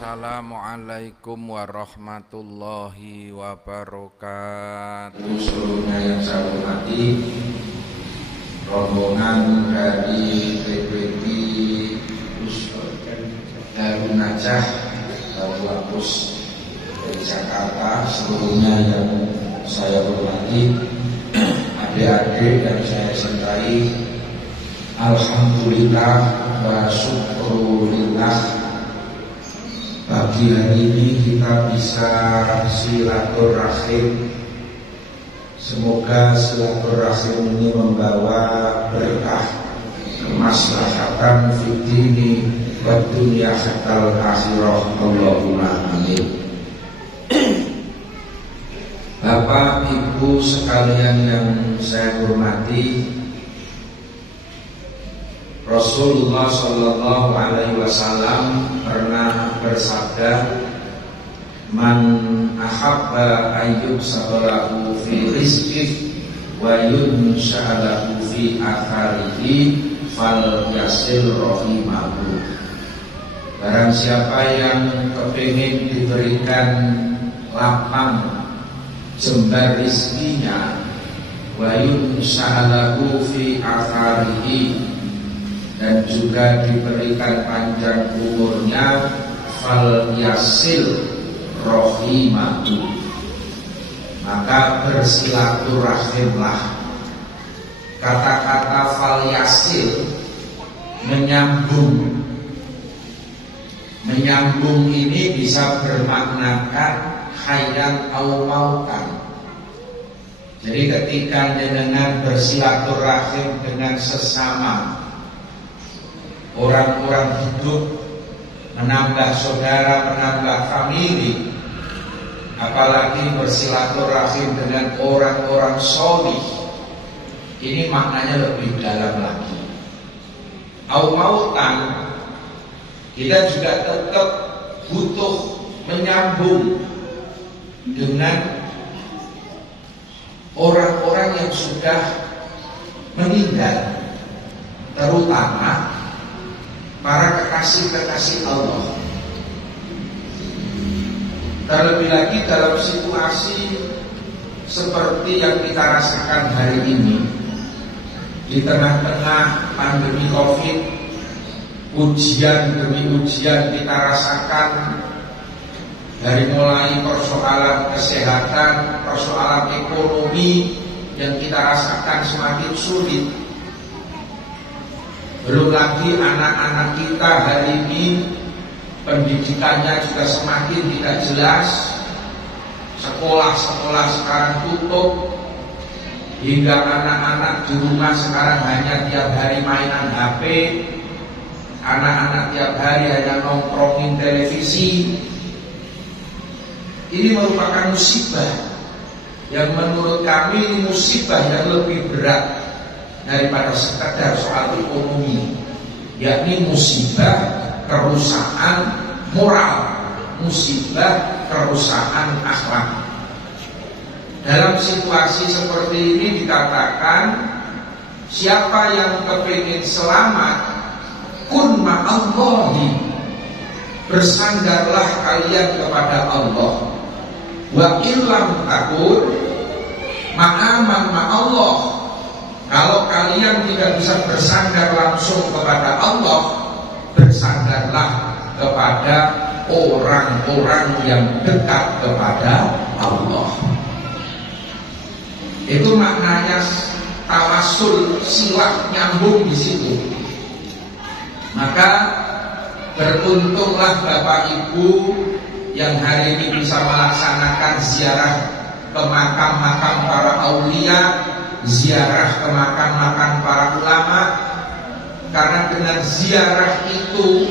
Assalamualaikum warahmatullahi wabarakatuh. Seluruhnya yang saya hormati, rombongan dari PPP Darun Najah Batu Apus dari Jakarta, seluruhnya yang saya hormati, adik-adik yang saya cintai, alhamdulillah wa syukurillah. Pagi hari ini kita bisa silaturahim. Semoga silaturahim ini membawa berkah, kemaslahatan fid dini wa dunya hatta akhirah. Allahumma amin. Bapak Ibu sekalian yang saya hormati, Rasulullah Shallallahu Alaihi Wasallam pernah bersabda, "Man ahabba ayyub sabalahu fi rizqih wa yunsha'alahu fi akharihi fal yasil rahimahu." Barang siapa yang kepingin diberikan lapang jembar rizkinya, wa yunsha'alahu fi akharihi, dan juga diberikan panjang umurnya, fal yasil rohimahu, maka bersilaturahimlah. Kata-kata fal yasil menyambung ini bisa bermaknakan hayat au mautan. Jadi ketika dengan bersilaturahim dengan sesama orang-orang hidup, menambah saudara, menambah famili, apalagi bersilaturahim dengan orang-orang sholih, ini maknanya lebih dalam lagi. Au mautan, kita juga tetap butuh menyambung dengan orang-orang yang sudah meninggal, terutama para kekasih-kekasih Allah. Terlebih lagi dalam situasi seperti yang kita rasakan hari ini, di tengah-tengah pandemi Covid, ujian demi ujian kita rasakan, dari mulai persoalan kesehatan, persoalan ekonomi yang kita rasakan semakin sulit. Belum lagi anak-anak kita hari ini pendidikannya juga semakin tidak jelas. Sekolah-sekolah sekarang tutup, hingga anak-anak di rumah sekarang hanya tiap hari mainan HP. Anak-anak tiap hari hanya nongkrongin televisi. Ini merupakan musibah yang menurut kami musibah yang lebih berat daripada sekadar soal ekonomi, yakni musibah kerusakan moral, musibah kerusakan akhlak. Dalam situasi seperti ini dikatakan, siapa yang kepingin selamat, kun ma'allahi, bersandarlah kalian kepada Allah. Wa illam takun ma'aman ma'allah, kalau kalian tidak bisa bersandar langsung kepada Allah, bersandarlah kepada orang-orang yang dekat kepada Allah. Itu maknanya tawasul, silah nyambung di situ. Maka beruntunglah Bapak Ibu yang hari ini bisa melaksanakan ziarah ke makam-makam para aulia, ziarah ke makam-makam para ulama, karena dengan ziarah itu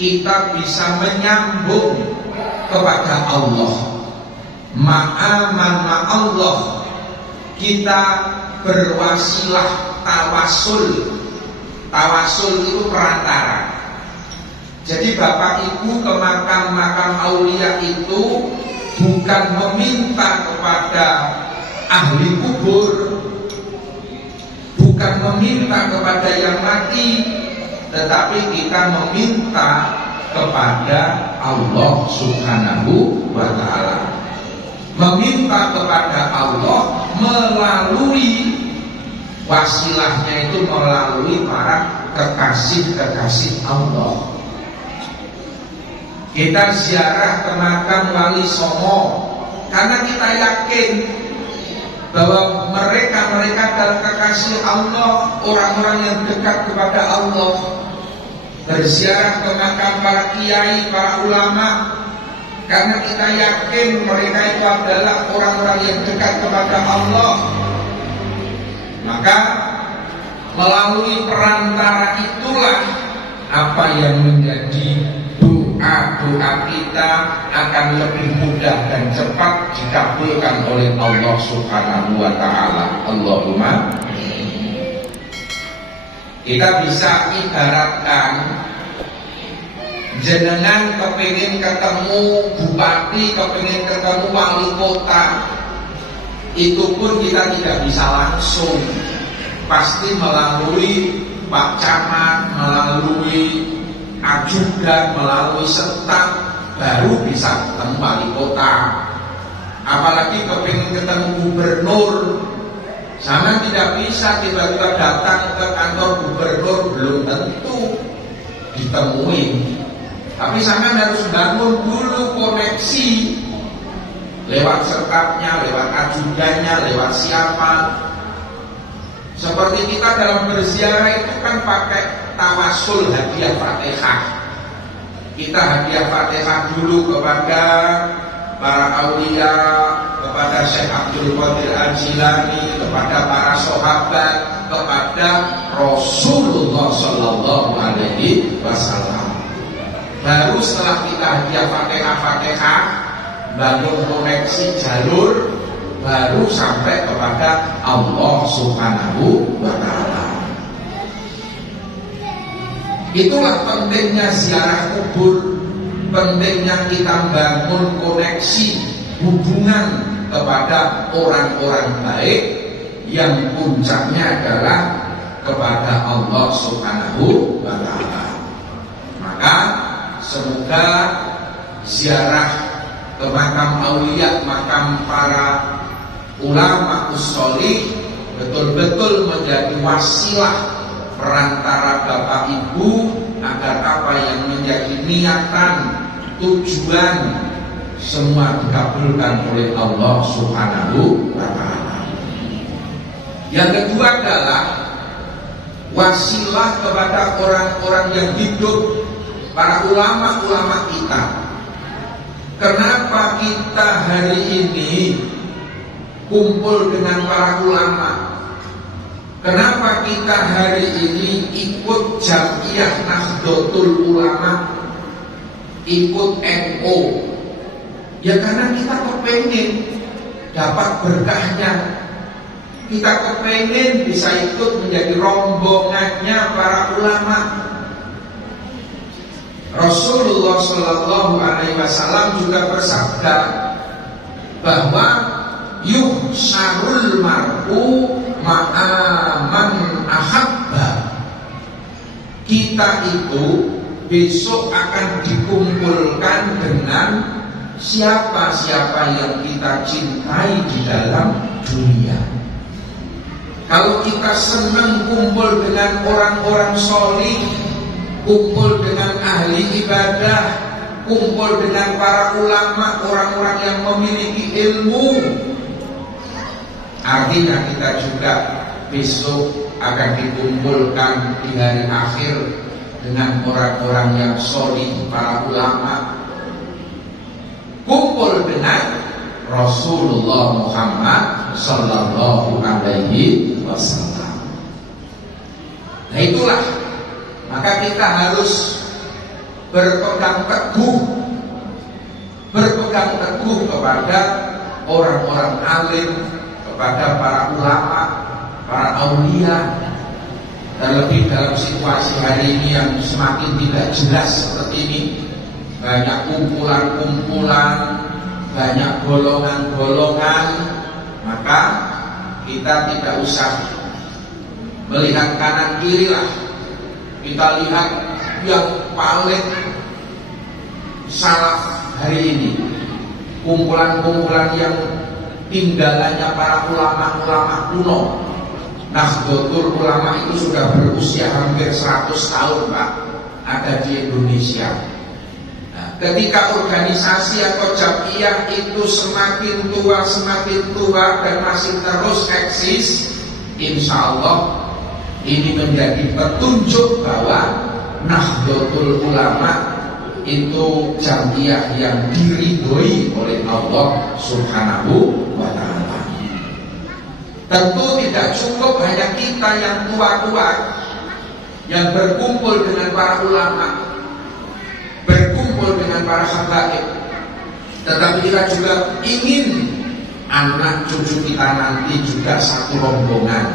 kita bisa menyambung kepada Allah. Ma'aman ma'allah, kita berwasilah tawasul. Tawasul itu perantara. Jadi Bapak Ibu ke makam-makam aulia itu bukan meminta kepada ahli kubur, bukan meminta kepada yang mati, tetapi kita meminta kepada Allah Subhanahu wa ta'ala. Meminta kepada Allah melalui wasilahnya itu melalui para kekasih-kekasih Allah. Kita ziarah ke makam Wali Songo karena kita yakin bahwa mereka adalah kekasih Allah, orang-orang yang dekat kepada Allah. Berziarah ke makam para kiai, para ulama, karena kita yakin mereka itu adalah orang-orang yang dekat kepada Allah. Maka melalui perantara itulah apa yang menjadi doa-doa kita akan lebih mudah dan cepat dikabulkan oleh Allah Subhanahu wa ta'ala. Allahumma. Kita bisa ibaratkan jenengan kepingin ketemu bupati, kepingin ketemu wali kota, itu pun kita tidak bisa langsung, pasti melalui Pak Camat, melalui ajudan, melalui staf, baru bisa ketemu wali kota. Apalagi kepingin ketemu gubernur, sana tidak bisa tiba-tiba datang ke kantor gubernur, belum tentu ditemuin. Tapi sana harus bangun dulu koneksi lewat stafnya, lewat ajudannya, lewat siapa. Seperti kita dalam berziarah itu kan pakai tawasul hadiah Fatihah. Kita hadiah Fatihah dulu kepada para aulia, kepada Syekh Abdul Qadir Al-Jilani, kepada para sahabat, kepada Rasulullah Sallallahu Alaihi Wasallam. Baru setelah kita hadiah Fatihah, bangun koneksi jalur, baru sampai kepada Allah Subhanahu wa ta'ala. Itulah pentingnya ziarah kubur, pentingnya kita bangun koneksi hubungan kepada orang-orang baik yang puncaknya adalah kepada Allah Subhanahu wa ta'ala. Maka semoga ziarah ke makam aulia, makam para ulama ussolih betul-betul menjadi wasilah perantara Bapak Ibu agar apa yang menjadi niatan, tujuan semua dikabulkan oleh Allah Subhanahu wa ta'ala. Yang kedua adalah wasilah kepada orang-orang yang hidup, para ulama-ulama kita. Kenapa kita hari ini kumpul dengan para ulama? Kenapa kita hari ini ikut Jam'iyah Nahdlatul Ulama, ikut NU? Ya karena kita kepengen dapat berkahnya, kita kepengen bisa ikut menjadi rombongannya para ulama. Rasulullah Shallallahu Alaihi Wasallam juga bersabda bahwa yuhsyarul mar'u ma'aman ahabba. Kita itu besok akan dikumpulkan dengan siapa-siapa yang kita cintai di dalam dunia. Kalau kita senang kumpul dengan orang-orang solih, kumpul dengan ahli ibadah, kumpul dengan para ulama, orang-orang yang memiliki ilmu, artinya kita juga besok akan dikumpulkan di hari akhir dengan orang-orang yang solih, para ulama, kumpul dengan Rasulullah Muhammad Sallallahu Alaihi Wasallam. Nah itulah, maka kita harus berpegang teguh kepada orang-orang alim, kepada para ulama, para aulia. Terlebih dalam situasi hari ini yang semakin tidak jelas seperti ini, banyak kumpulan-kumpulan, banyak golongan-golongan, maka kita tidak usah melihat kanan kiri lah. Kita lihat yang paling salaf hari ini, kumpulan-kumpulan yang tinggalannya para ulama-ulama kuno. Nahdlatul Ulama itu sudah berusia hampir 100 tahun Pak, ada di Indonesia. Nah, ketika organisasi atau jamiah itu semakin tua dan masih terus eksis, insya Allah ini menjadi petunjuk bahwa Nahdlatul Ulama itu jamiah yang diridhoi oleh Allah Subhanahu wa Ta'ala. Tentu tidak cukup hanya kita yang tua-tua yang berkumpul dengan para ulama, berkumpul dengan para habaib, tetapi kita juga ingin anak cucu kita nanti juga satu rombongan.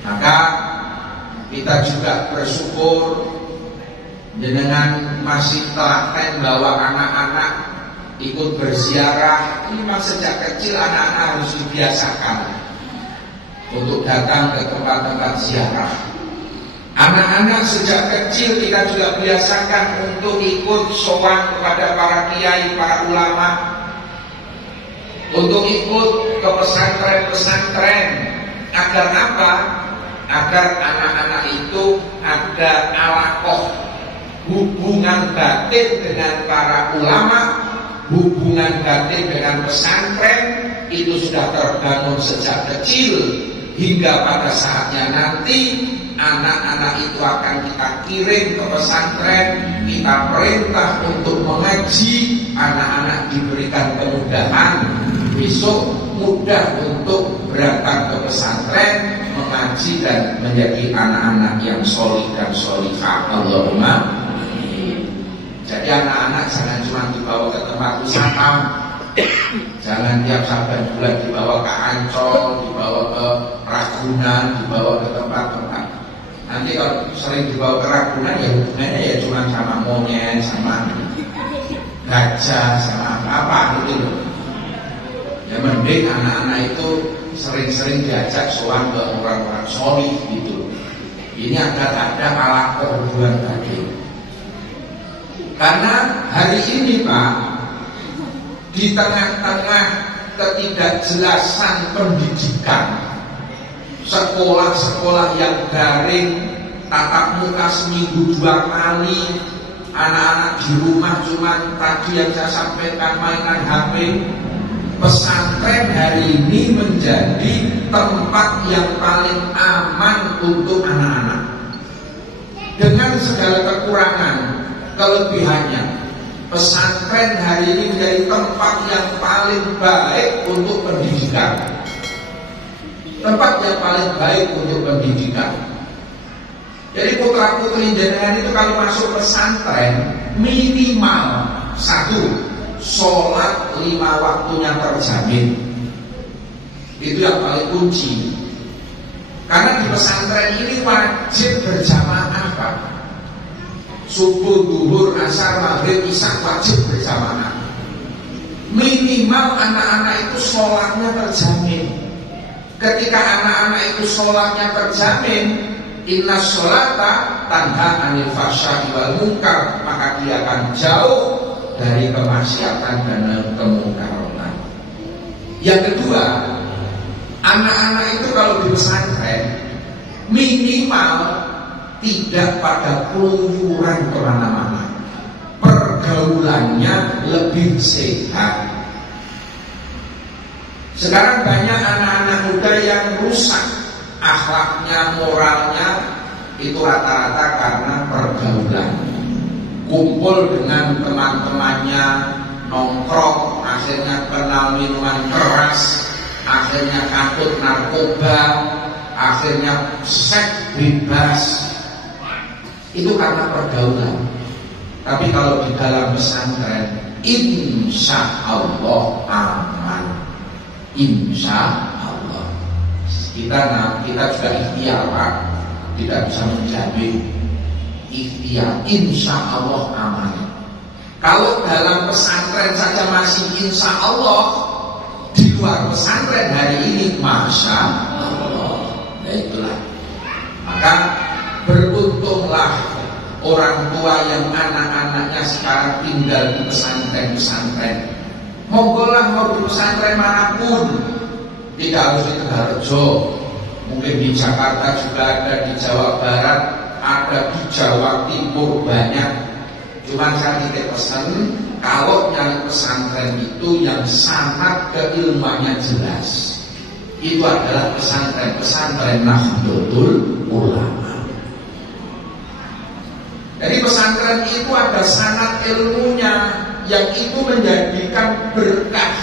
Maka kita juga bersyukur dengan masih telaten bahwa anak-anak ikut berziarah. Ini memang sejak kecil anak-anak harus dibiasakan untuk datang ke tempat-tempat ziarah. Anak-anak sejak kecil kita juga biasakan untuk ikut sowan kepada para kiai, para ulama, untuk ikut ke pesantren-pesantren. Agar apa? Agar anak-anak itu ada alaqah, hubungan batin dengan para ulama, hubungan batin dengan pesantren itu sudah terbangun sejak kecil, hingga pada saatnya nanti anak-anak itu akan kita kirim ke pesantren, kita perintah untuk mengaji, anak-anak diberikan kemudahan, besok mudah untuk berangkat ke pesantren, mengaji dan menjadi anak-anak yang solih dan solihah. Allahumma amin. Jadi anak-anak jangan cuma dibawa ke tempat wisata, jangan tiap Saban bulan dibawa ke Ancol, dibawa ke Ragunan, dibawa ke tempat-tempat. Nanti kalau sering dibawa ke Ragunan ya hubungannya ya cuma sama monyet, sama gajah, sama apa gitu loh. Ya mending anak-anak itu sering-sering diajak sowan ke orang-orang solih gitu. Ini agar ada alaqah hubungan batin. Karena hari ini Pak, di tengah-tengah ketidakjelasan pendidikan, sekolah-sekolah yang daring, tatap muka seminggu 2 kali, anak-anak di rumah cuman tadi yang saya sampaikan mainan HP, pesantren hari ini menjadi tempat yang paling aman untuk anak-anak. Dengan segala kekurangan, kelebihannya, pesantren hari ini menjadi tempat yang paling baik untuk pendidikan. Tempat yang paling baik untuk pendidikan. Jadi putra putri jenengan itu kalau masuk pesantren minimal 1, sholat 5 waktunya terjamin. Itu yang paling kunci. Karena di pesantren ini wajib berjamaah Pak. Subuh, duhur, asar, maghrib, isya wajib berjamaah. Minimal anak-anak itu sholatnya terjamin. Ketika anak-anak itu sholatnya terjamin, inna sholata tanha anil fahsya'i wal munkar, maka dia akan jauh dari kemaksiatan dan kemungkaran. Yang kedua, anak-anak itu kalau di pesantren minimal tidak pada keluyuran kemana-mana, pergaulannya lebih sehat. Sekarang banyak anak-anak muda yang rusak akhlaknya, moralnya, itu rata-rata karena pergaulan. Kumpul dengan teman-temannya, nongkrong, akhirnya kenal minuman keras, akhirnya takut narkoba, akhirnya seks bebas. Itu karena pergaulan. Tapi kalau di dalam pesantren, insya Allah aman. Insya Allah. Kita juga ikhtiar Pak, tidak bisa menjamin. Ikhtiar, insya Allah aman. Kalau dalam pesantren saja masih insya Allah, di luar pesantren hari ini masya Allah. Ya itulah. Maka beruntunglah orang tua yang anak-anaknya sekarang tinggal di pesantren-pesantren. Monggolah mau di pesantren manapun, tidak harus di Tegalrejo, mungkin di Jakarta juga ada, di Jawa Barat ada, di Jawa Timur banyak. Cuman saya titip pesan, kalau nyari pesantren itu yang sanad keilmuannya jelas, itu adalah pesantren-pesantren Nahdlatul Ulama. Jadi pesantren itu ada sanad ilmunya yang itu menjadikan berkah.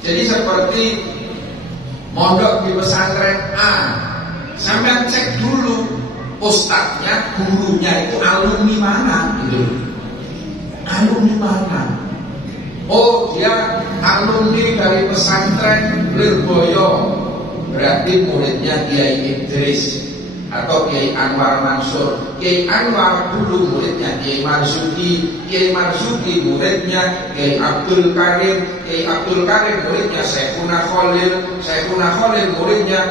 Jadi seperti mondok di pesantren A, sampai cek dulu ustadznya, gurunya itu alumni mana gitu. Alumni mana? Oh, dia alumni dari pesantren Lirboyo, berarti muridnya Kiai Idris atau Kiai Anwar Mansur. Kiai Anwar dulu muridnya Kiai Marzuki, Kiai Marzuki muridnya Kiai Abdul Karim, Kiai Abdul Karim muridnya Syekhuna Khalil, Syekhuna Khalil muridnya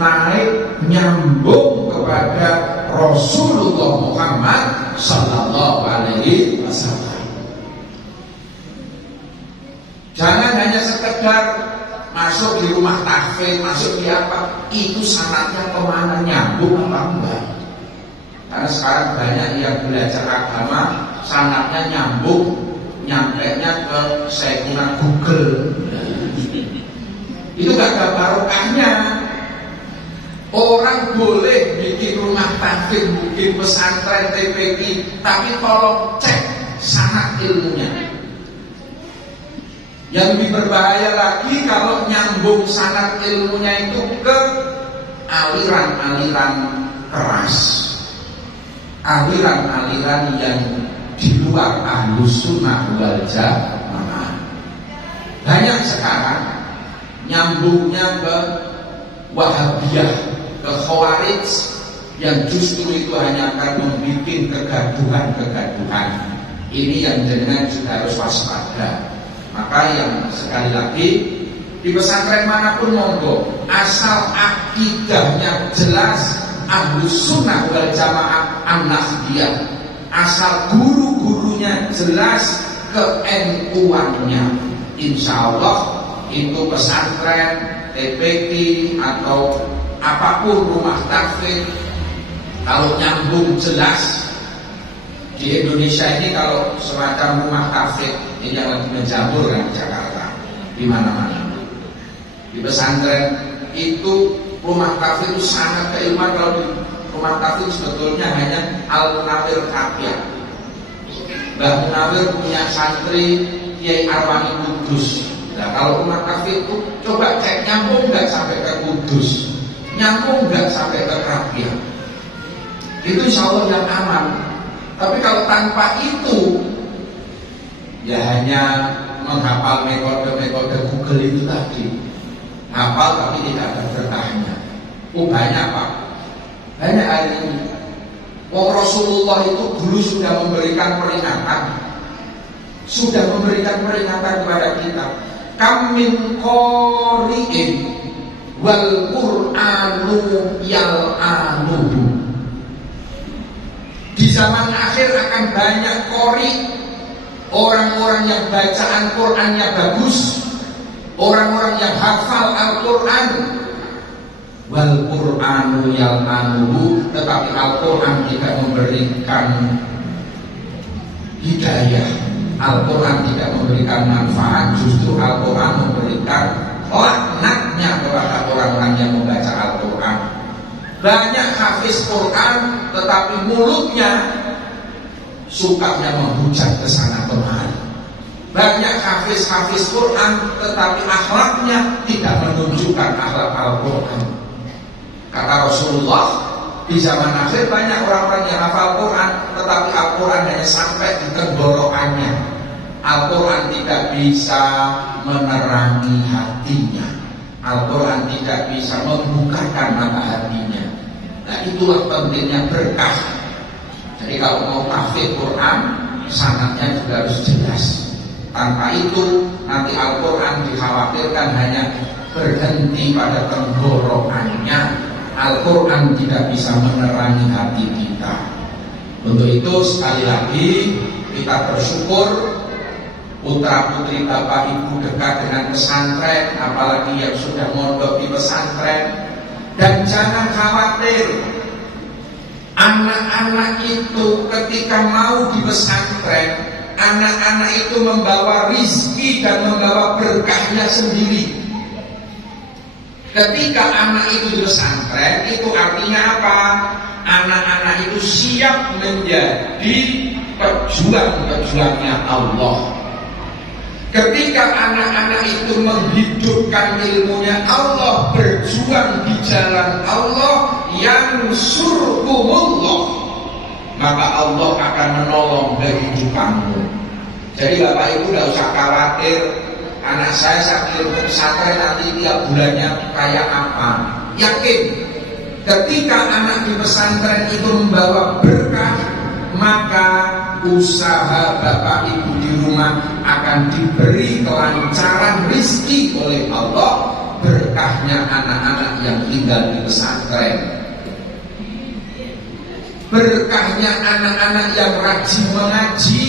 naik nyambung kepada Rasulullah Muhammad Sallallahu Alaihi Wasallam. Jangan hanya sekedar masuk di rumah tahfidz, masuk di apa, itu sanadnya kemana, nyambung apa enggak? Karena sekarang banyak yang belajar agama sanadnya nyambung, nyampainya ke Syekhuna Google. Itu gak ada barokahnya. Orang boleh bikin rumah tahfidz, bikin pesantren TPQ, tapi tolong cek sanad ilmunya. Yang lebih berbahaya lagi kalau nyambung sanad ilmunya itu ke aliran-aliran keras, aliran-aliran yang di luar Ahlus Sunnah wal Jamaah. Banyak sekarang nyambungnya ke Wahabiyah, ke Khawarij, yang justru itu hanya akan membuat kegaduhan-kegaduhan. Ini yang jenengan juga harus waspada. Maka yang sekali lagi, di pesantren manapun monggo, asal akidahnya jelas Ahlus Sunnah wal Jamaah An-Nahdliyah, asal guru-gurunya jelas ke-NU-annya, insya Allah itu pesantren, TPQ atau apapun rumah tahfidz, kalau nyambung jelas. Di Indonesia ini kalau semacam rumah tahfidz ini yang lagi menjamur kan di Jakarta, di mana-mana. Di pesantren itu rumah tahfidz itu sangat keilmuan. Kalau di rumah tahfidz sebetulnya hanya Al-Munawir Kapiah. Mbah Munawir punya santri Kiai Arwani Kudus. Nah, kalau rumah tahfidz itu coba cek nyambung nggak sampai ke Kudus, nyambung nggak sampai ke Kapiah. Itu insya Allah yang aman. Tapi kalau tanpa itu, ya hanya menghafal metode-metode Google itu tadi, hafal tapi tidak ada berkahnya. Oh banyak Pak, banyak hari ini. Rasulullah itu dulu sudah memberikan peringatan kepada kita. Kam min qari'in wal Qur'anu yal'anuhu. Di zaman akhir akan banyak qori, orang-orang yang bacaan Qur'annya bagus, orang-orang yang hafal Al-Qur'an. Wal Qur'anu yal'anuhu, tetapi Al-Qur'an tidak memberikan hidayah, Al-Quran tidak memberikan manfaat, justru Al-Quran memberikan laknatnya kepada orang-orang yang membaca Al-Quran. Banyak hafiz Quran tetapi mulutnya sukanya menghujat ke sana kemari. Banyak hafiz Quran tetapi akhlaknya tidak menunjukkan akhlak Al-Quran. Kata Rasulullah, di zaman akhir banyak orang-orang yang hafal Quran tetapi Al-Quran hanya sampai di tenggorokannya. Al-Quran tidak bisa menerangi hatinya, Al-Quran tidak bisa membukakan mata hatinya. Nah itulah pentingnya berkah. Jadi kalau mau tahfidz Quran, sanadnya juga harus jelas. Tanpa itu nanti Al-Quran dikhawatirkan hanya berhenti pada tenggorokannya, Al-Quran tidak bisa menerangi hati kita. Untuk itu sekali lagi kita bersyukur putra putri bapak ibu dekat dengan pesantren, apalagi yang sudah mondok di pesantren. Dan jangan khawatir, anak-anak itu ketika mau di pesantren, anak-anak itu membawa rizki dan membawa berkahnya sendiri. Ketika anak itu di pesantren, itu artinya apa? Anak-anak itu siap menjadi pejuang-pejuangnya Allah. Ketika anak-anak itu menghidupkan ilmunya Allah, berjuang di jalan Allah, yang surkumullah, maka Allah akan menolong kehidupanmu. Jadi Bapak Ibu tidak usah khawatir, anak saya kirim ke pesantren nanti tiap bulannya kayak apa. Yakin, ketika anak di pesantren itu membawa berkah, maka usaha Bapak Ibu di rumah akan diberi kelancaran rizki oleh Allah, berkahnya anak-anak yang tinggal di pesantren, berkahnya anak-anak yang rajin mengaji,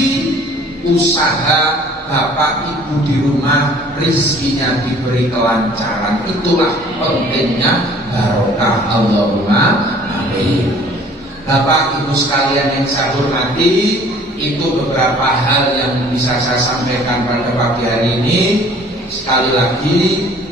usaha Bapak Ibu di rumah rizkinya diberi kelancaran. Itulah pentingnya barokah. Allahumma amin. Bapak Ibu sekalian yang saya hormati, itu beberapa hal yang bisa saya sampaikan pada pagi hari ini. Sekali lagi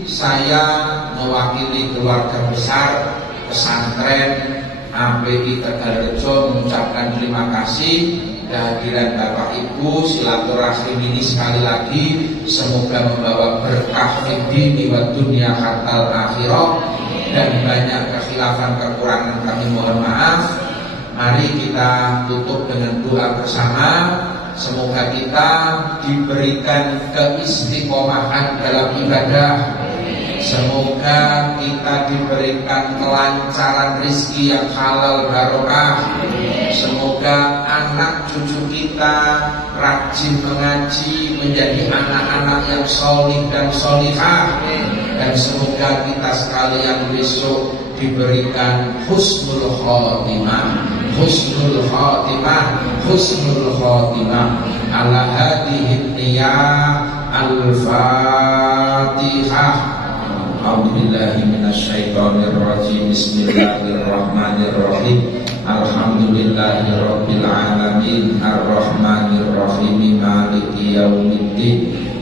saya mewakili keluarga besar pesantren API Tegalrejo mengucapkan terima kasih kehadiran Bapak Ibu. Silaturahim ini sekali lagi semoga membawa berkah di dunia hatta akhirah, dan banyak kekhilafan kekurangan kami mohon maaf. Mari kita tutup dengan doa bersama. Semoga kita diberikan keistiqomahan dalam ibadah. Semoga kita diberikan kelancaran rezeki yang halal barokah. Semoga anak cucu kita rajin mengaji, menjadi anak-anak yang solih dan solihah. Dan semoga kita sekalian besok diberikan husnul khotimah, husnul khotimah, husnul khotimah. Ala hadhihi niyah. Al-Fatihah. A'udzubillahi minasyaitonirrajim. Bismillahirrahmanirrahim. Alhamdulillahirabbil alamin. Arrahmanirrahim. Maliki yaumiddin.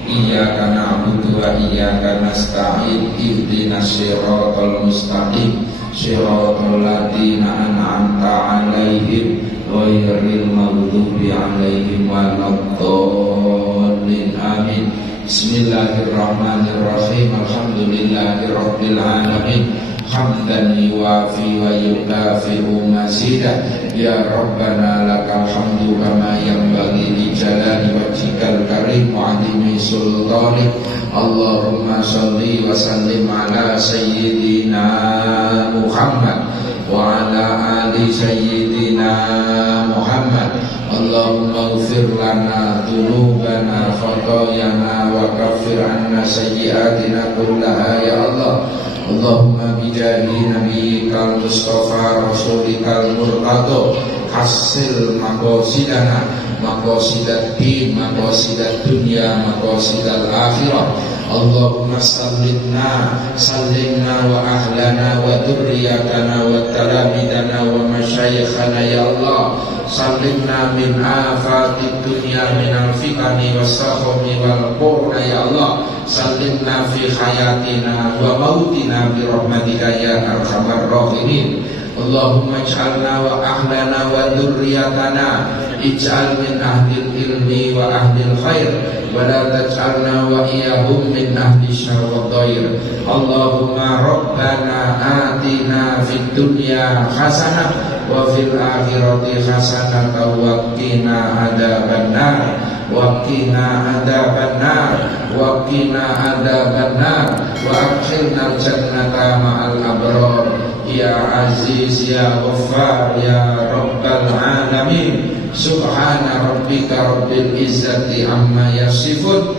Iyyaka na'budu wa iyyaka nasta'in. Ihdinas siratal mustaqim. Siratal ladzina an'amta 'alaihim ghairil maghdubi 'alaihim waladdallin. Amin. Bismillahirrahmanirrahim. Alhamdulillahirabbil alamin. Hamdan yuwafi wa yukafi'u mazidah. Ya Rabbana lakal hamdu kama yanbaghi li jalali wajhikal karim wa 'azimi sultanik. Allahumma shalli wa sallim ala sayyidina Muhammad wa ala ali sayyidina Muhammad. Allahumma ighfir lana dhunubana khatayana wa kaffir anna sayyi'atina kullaha ya Allah. Allahumma bijahi nabiyyikal mustafa rasulikal murtado hasil maqasidana, maqasidat din, maqasidat dunya, maqasidal akhirah. Allahumma sallimna wa ahlana wa dhurriyyatana wa talamidana wa masyayikhana ya Allah. Sallimna min afatid dunya min al-fitani was-sakhami wal qurna ya Allah. Sallimna fi hayatina wa mautina bi rahmatika ya arhamar rahimin. Allahumma ij'alna wa ahlana wa dhurriyyatana ij'al min ahlil ilmi wa ahlil khair wa la taj'alna wa iyyahum min ahli syarr wa dhair. Allahumma rabbana atina fid dunya hasanah wa fil akhirati hasanah wa qina adzabannar wa qina adzabannar wa qina adzabannar wa adkhilna jannata ma'al abrar. Ya Aziz ya Ghaffar ya Rabbal Alamin. Subhana rabbika rabbil izzati amma yasifun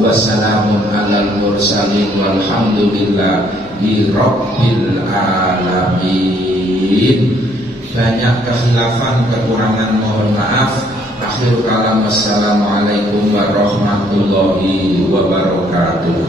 wa salamun alal mursalin. mursalin walhamdulillahi rabbil alamin. Banyak kekhilafan, kekurangan, mohon maaf. Akhir kalam, wassalamualaikum warahmatullahi wabarakatuh.